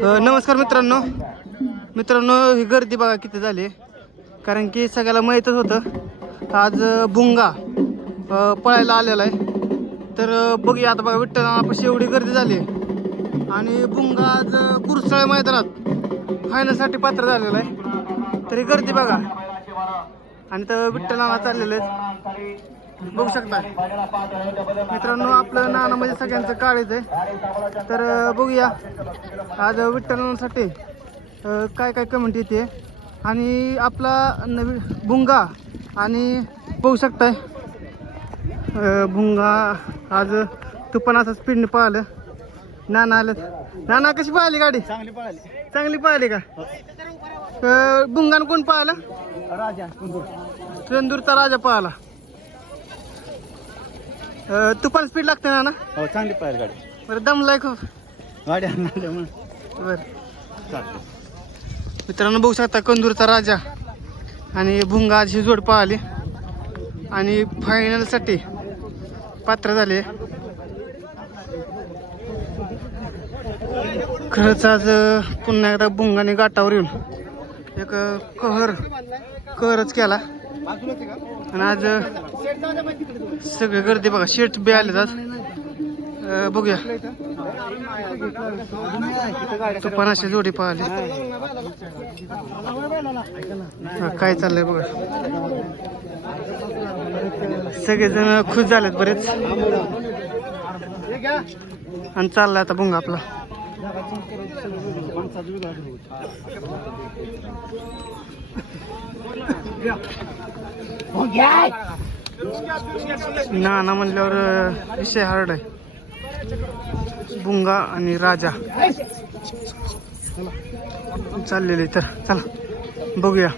नमस्कार मित्रांनो. मित्रांनो ही गर्दी बघा किती झाली. कारण की सगळ्याला माहीतच होतं आज बुंगा भुंगा पळायला आलेला आहे. तर बघूया आता बघा विठ्ठलापाशी एवढी गर्दी झाली. आणि भुंगा आज अ, मैदानात फायनलसाठी पात्र झालेला आहे. तरी गर्दी बघा. आणि तर विठ्ठलाला चाललेलं आहे बघू शकता. मित्रांनो आपलं नाणं म्हणजे सगळ्यांचं काळीच आहे. तर बघूया. आज विठ्ठलांसाठी काय काय कमेंट येते. आणि आपला नवी भुंगा आणि बघू शकताय. भुंगा आज तू पण असं स्पीडने पाहिलं नाना आलं नाना कशी पाहिली गाडी? चांगली पळाली. चांगली पाहिली का? भुंगानं कोण पाहिलं राजा चंदूरचा राजा पाहिला अं, तुफान स्पीड लागते ना ना? हो चांगली पळाली गाडी. बरं दमलाय खूप. गाडी म्हणून. बरं. चालतं मित्रांनो बघू शकता कंदूरचा राजा आणि भुंगा ही जोड पाहिली. आणि फायनलसाठी पात्र झाले. खरंच आज अं, पुन्हा एकदा भुंगाने गाठावर येऊन एक अं, कहर कहरच केला. आणि आज सगळी गर्दी बघा शेट बी आले आज बघूया. तुपानाशी जोडी पाहिली. काय चाललंय बघा. सगळेजण खुश झालेत बरेच. आणि चाललाय आता भुंगा आपला. ना ना म्हणल्यावर विषय हार्ड आहे. बुंगा आणि राजा. चाललेले तर चला बघूया.